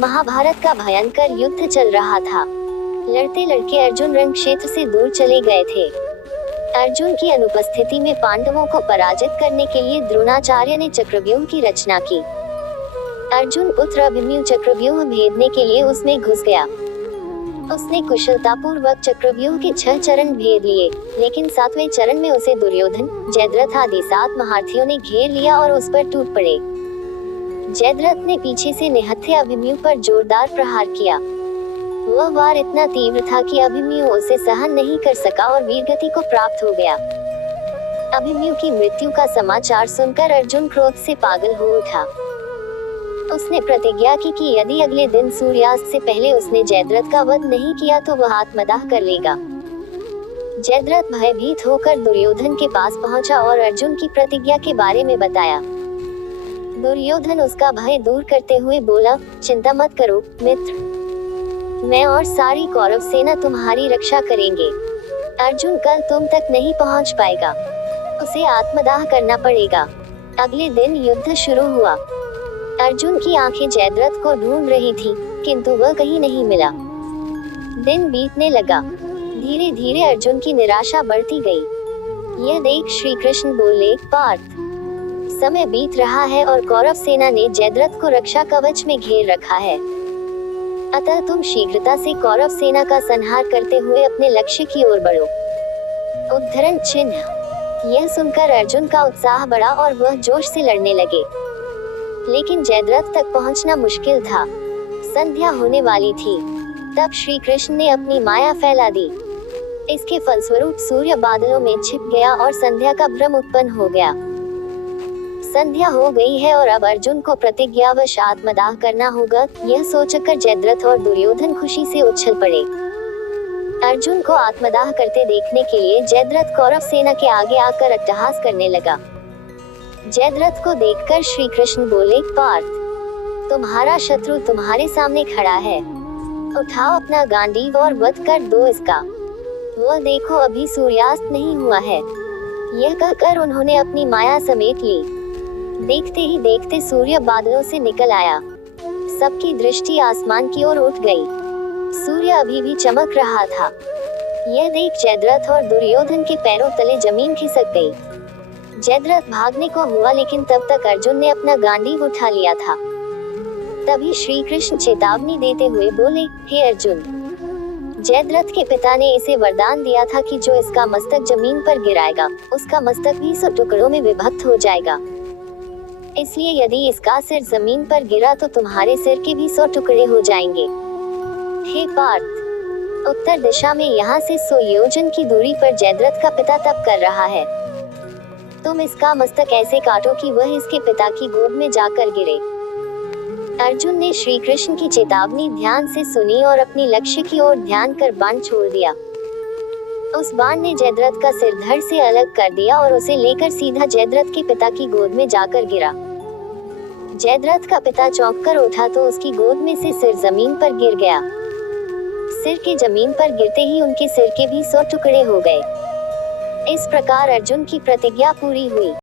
महाभारत का भयंकर युद्ध चल रहा था। लड़ते लड़के अर्जुन रण क्षेत्र से दूर चले गए थे। अर्जुन की अनुपस्थिति में पांडवों को पराजित करने के लिए द्रोणाचार्य ने चक्रव्यूह की रचना की। अर्जुन पुत्र अभिमन्यु चक्रव्यूह भेदने के लिए उसमें घुस गया। उसने कुशलतापूर्वक चक्रव्यूह के 6 चरण भेद लिए, लेकिन 7वें चरण में उसे दुर्योधन, जयद्रथ आदि 7 महारथियों ने घेर लिया और उस पर टूट पड़े। जयद्रथ ने पीछे से निहत्थे अभिमन्यु पर जोरदार प्रहार किया। वह वार इतना तीव्र था कि अभिमन्यु उसे सहन नहीं कर सका और वीरगति को प्राप्त हो गया। अभिमन्यु की मृत्यु का समाचार सुनकर अर्जुन क्रोध से पागल हो उठा। उसने प्रतिज्ञा की कि यदि अगले दिन सूर्यास्त से पहले उसने जयद्रथ का वध नहीं किया तो वह आत्मदाह कर लेगा। जयद्रथ भयभीत होकर दुर्योधन के पास पहुंचा और अर्जुन की प्रतिज्ञा के बारे में बताया। दुर्योधन उसका भय दूर करते हुए बोला, चिंता मत करो मित्र, मैं और सारी कौरव सेना तुम्हारी रक्षा करेंगे। अर्जुन कल तुम तक नहीं पहुंच पाएगा, उसे आत्मदाह करना पड़ेगा। अगले दिन युद्ध शुरू हुआ। अर्जुन की आंखें जयद्रथ को ढूंढ रही थी, किंतु वह कहीं नहीं मिला। दिन बीतने लगा। धीरे धीरे अर्जुन की निराशा बढ़ती गई। यह देख श्री कृष्ण बोले, पार्थ, समय बीत रहा है और कौरव सेना ने जयद्रथ को रक्षा कवच में घेर रखा है। अतः तुम शीघ्रता से कौरव सेना का संहार करते हुए अपने लक्ष्य की ओर बढ़ो। उद्धरण चिन्ह। यह सुनकर अर्जुन का उत्साह बढ़ा और वह जोश से लड़ने लगे, लेकिन जयद्रथ तक पहुंचना मुश्किल था। संध्या होने वाली थी। तब श्री कृष्ण ने अपनी माया फैला दी। इसके फलस्वरूप सूर्य बादलों में छिप गया और संध्या का भ्रम उत्पन्न हो गया। संध्या हो गई है और अब अर्जुन को प्रतिज्ञावश आत्मदाह करना होगा। यह सोचकर जयद्रथ और दुर्योधन खुशी से उछल पड़े। अर्जुन को आत्मदाह करते देखने के लिए जयद्रथ कौरव सेना के आगे आकर अट्टहास करने लगा। जयद्रथ को देखकर श्री कृष्ण बोले, पार्थ, तुम्हारा शत्रु तुम्हारे सामने खड़ा है। उठाओ अपना गांडीव और वध कर दो इसका। वह देखो अभी सूर्यास्त नहीं हुआ है। यह कहकर उन्होंने अपनी माया समेट ली। देखते ही देखते सूर्य बादलों से निकल आया। सबकी दृष्टि आसमान की ओर उठ गई। सूर्य अभी भी चमक रहा था। यह देख जयद्रथ और दुर्योधन के पैरों तले जमीन खिसक गई। जयद्रथ भागने को हुआ, लेकिन तब तक अर्जुन ने अपना गांडीव उठा लिया था। तभी श्री कृष्ण चेतावनी देते हुए बोले, हे अर्जुन, जयद्रथ के पिता ने इसे वरदान दिया था कि जो इसका मस्तक जमीन पर गिराएगा, उसका मस्तक भी 100 टुकड़ों में विभक्त हो जाएगा। इसलिए यदि इसका सिर जमीन पर गिरा तो तुम्हारे सिर के भी 100 टुकड़े हो जाएंगे। हे पार्थ, उत्तर दिशा में यहाँ से 100 योजन की दूरी पर जयद्रथ का पिता तप कर रहा है। तुम इसका मस्तक ऐसे काटो कि वह इसके पिता की गोद में जाकर गिरे। अर्जुन ने श्री कृष्ण की चेतावनी ध्यान से सुनी और अपनी लक्ष्य की ओर ध्यान कर बाण छोड़ दिया। उस बाण ने जयद्रथ का सिर धड़ से अलग कर दिया और उसे लेकर सीधा जयद्रथ के पिता की गोद में जाकर गिरा। जयद्रथ का पिता चौंक कर उठा तो उसकी गोद में से सिर जमीन पर गिर गया। सिर के जमीन पर गिरते ही उनके सिर के भी 100 टुकड़े हो गए। इस प्रकार अर्जुन की प्रतिज्ञा पूरी हुई।